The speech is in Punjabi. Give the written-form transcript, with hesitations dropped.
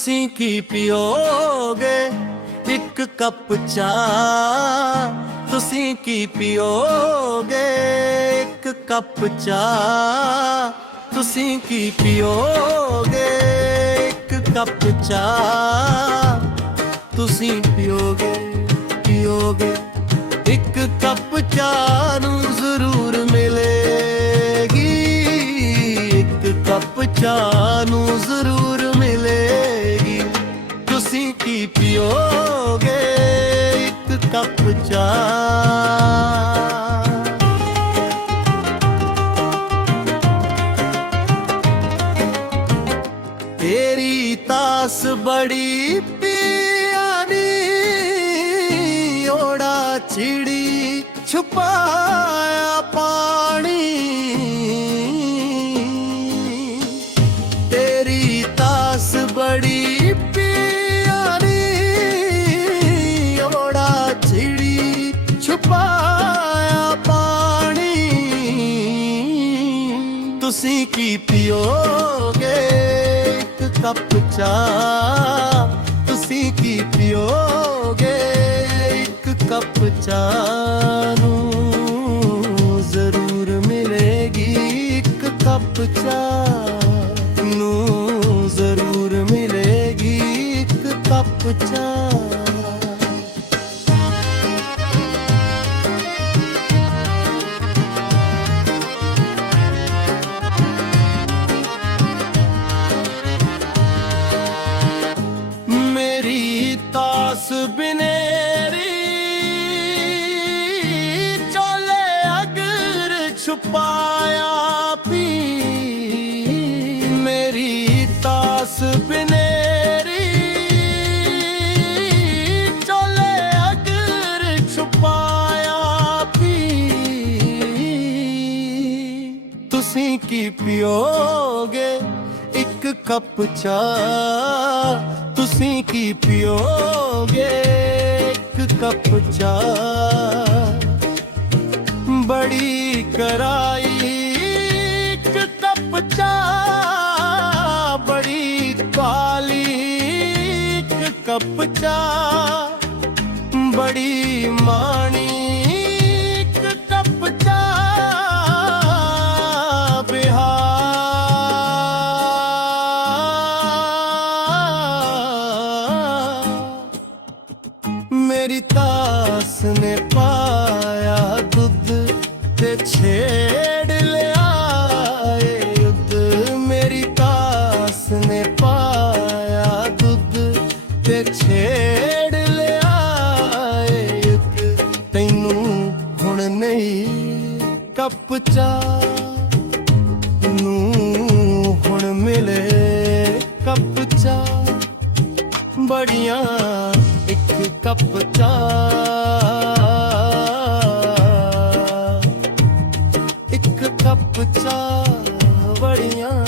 ਤੁਸੀਂ ਕੀ ਪੀਓਗੇ ਇੱਕ ਕੱਪ ਚਾਹ? ਤੁਸੀਂ ਕੀ ਪੀਓਗੇ ਇੱਕ ਕੱਪ ਚਾਹ? ਤੁਸੀਂ ਕੀ ਪੀਓਗੇ ਇੱਕ ਕੱਪ ਚਾਹ? ਤੁਸੀਂ ਪੀਓਗੇ ਇੱਕ ਕੱਪ ਚਾਹ ਨੂੰ ਜ਼ਰੂਰ ਮਿਲੇਗੀ, ਇੱਕ ਕੱਪ ਚਾਹ ਨੂੰ ਜ਼ਰੂਰ ਮਿਲੇਗੀ। ਤੁਸੀਂ ਕੀ ਪੀਓਗੇ ਇੱਕ ਕੱਪ ਚਾਹ? ਤੇਰੀ ਤਾਸ ਬੜੀ ਪਿਆਰੀ, ਓੜਾ ਚਿੜੀ ਛੁਪਾਇਆ ਪਾਣੀ। ਤੇਰੀ ਤਾਸ ਬੜੀ ਪਿਆਰੀ, ਓੜਾ ਚਿੜੀ ਛੁਪਾਇਆ ਪਾਣੀ। ਤੁਸੀਂ ਕੀ ਪੀਓਗੇ ਇੱਕ ਕੱਪ ਚਾਹ? ਤੁਸੀਂ ਕੀ ਪੀਓਗੇ ਇੱਕ ਕੱਪ ਚਾਹ ਨੂੰ ਜ਼ਰੂਰ ਮਿਲੇਗੀ, ਇੱਕ ਕੱਪ ਚਾਹ ਨੂੰ ਜ਼ਰੂਰ ਮਿਲੇਗੀ, ਇੱਕ ਕੱਪ ਚਾਹ। ਮੇਰੀ ਤਾਸ ਬਿਨੇਰੀ ਚੋਲੇ ਅਗਰ ਛੁਪਾਇਆ ਪੀ। ਮੇਰੀ ਤਾਸ ਬਿਨੇਰੀ ਚੋਲੇ ਅਗਰ ਛੁਪਾਇਆ ਪੀ। ਤੁਸੀਂ ਕੀ ਪੀਓਗੇ ਇੱਕ ਕੱਪ ਚਾਹ? ਤੁਸੀਂ ਕੀ ਪੀਓਗੇ ਇੱਕ ਕੱਪ ਚਾਹ? ਬੜੀ ਕਰਾਈ ਇੱਕ ਕੱਪ ਚਾਹ, ਬੜੀ ਕਾਲੀ ਇੱਕ ਕੱਪ ਚਾਹ, ਬੜੀ ਮਾਣੀ ਇੱਕ ਕੱਪ ਚਾਹ। ਮੇਰੀ ਤਾਸ ਨੇ ਪਾਇਆ ਦੁੱਧ ਤੇ ਛੇੜ ਲਿਆ ਏ ਯੁੱਧ। ਮੇਰੀ ਤਾਸ ਨੇ ਪਾਇਆ ਦੁੱਧ ਤੇ ਛੇੜ ਲਿਆ ਏ ਯੁੱਧ। ਤੈਨੂੰ ਹੁਣ ਨਹੀਂ ਕੱਪ ਚਾਹ ਨੂੰ ਹੁਣ ਮਿਲੇ ਕੱਪ ਚਾਹ। ਬੜੀਆਂ ਇੱਕ ਕੱਪ ਚਾਹ, ਇੱਕ ਕੱਪ ਚਾਹ ਬੜੀਆਂ।